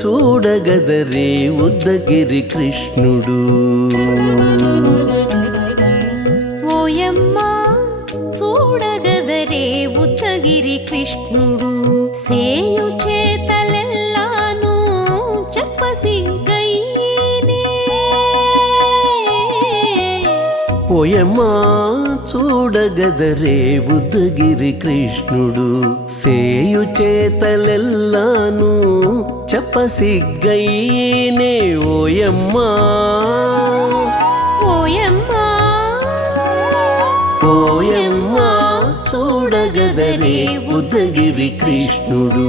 చూడగదరే ఉద్దగిరి కృష్ణుడు. ఓయమ్మా చూడగదరే ఉద్దగిరి కృష్ణుడు. సేయు చేతలెల్లాను చెప్పసిగ్గైనే ఓయమ్మా చూడగదరే ఉద్దగిరి కృష్ణుడు. సేయు చేతలెల్లాను చెప్పసిగ్గైనే ఓయమ్మా. ఓయమ్మా ఓయమ్మా చూడగదరే ఉద్దగిరి కృష్ణుడు.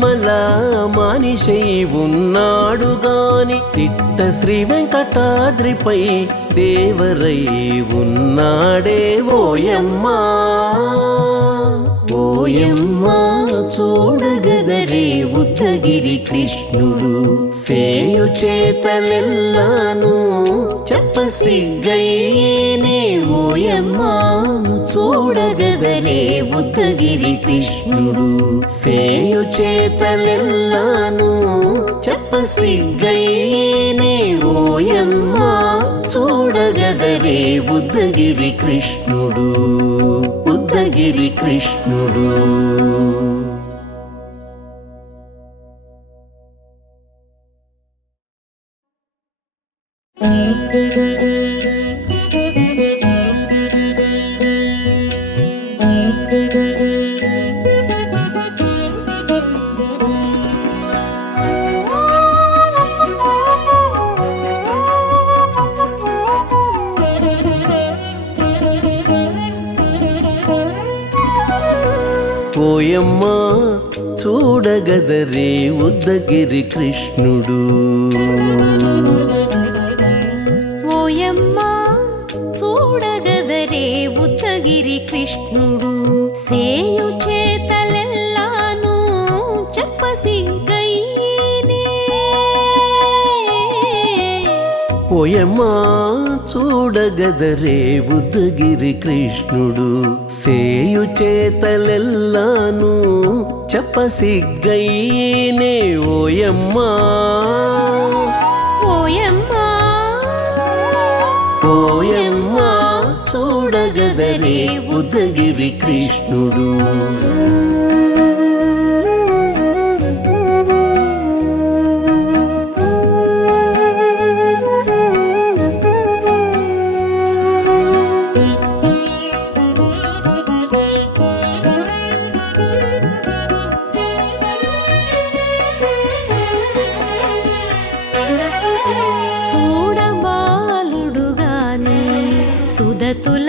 దేవరై ఉన్నాడే మానిషై ఉన్నాడు గాని తిట్ట శ్రీ వెంకటాద్రిపై దేవరై ఉన్నాడే ఓయమ్మా ఓయమ్మా చూడగదరే ఉద్దగిరి కృష్ణుడు. సేయు చేతలెల్లాను చెప్పసిగ్గయ్యేనే ఓయమ్మా చూడగదరే ఉద్దగిరి కృష్ణుడు. సేయు చేతలెల్లాను చెప్పసిగ్గయ్యేనే ఓయమ్మా చూడగదరే ఉద్దగిరి కృష్ణుడు. ఉద్దగిరి కృష్ణుడు ఓయమ్మా చూడగదరే ఉద్దగిరి కృష్ణుడు ఓయమ్మా చూడగదరే ఉద్దగిరి కృష్ణుడు. సేయు చేతలెల్లాను చెప్పసిగ్గయ్యేనే ఓయమ్మా. ఓయమ్మా ఓయమ్మా చూడగదరే ఉద్దగిరి కృష్ణుడు.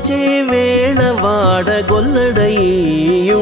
ராஜே வேளவாட கொல்லடையும்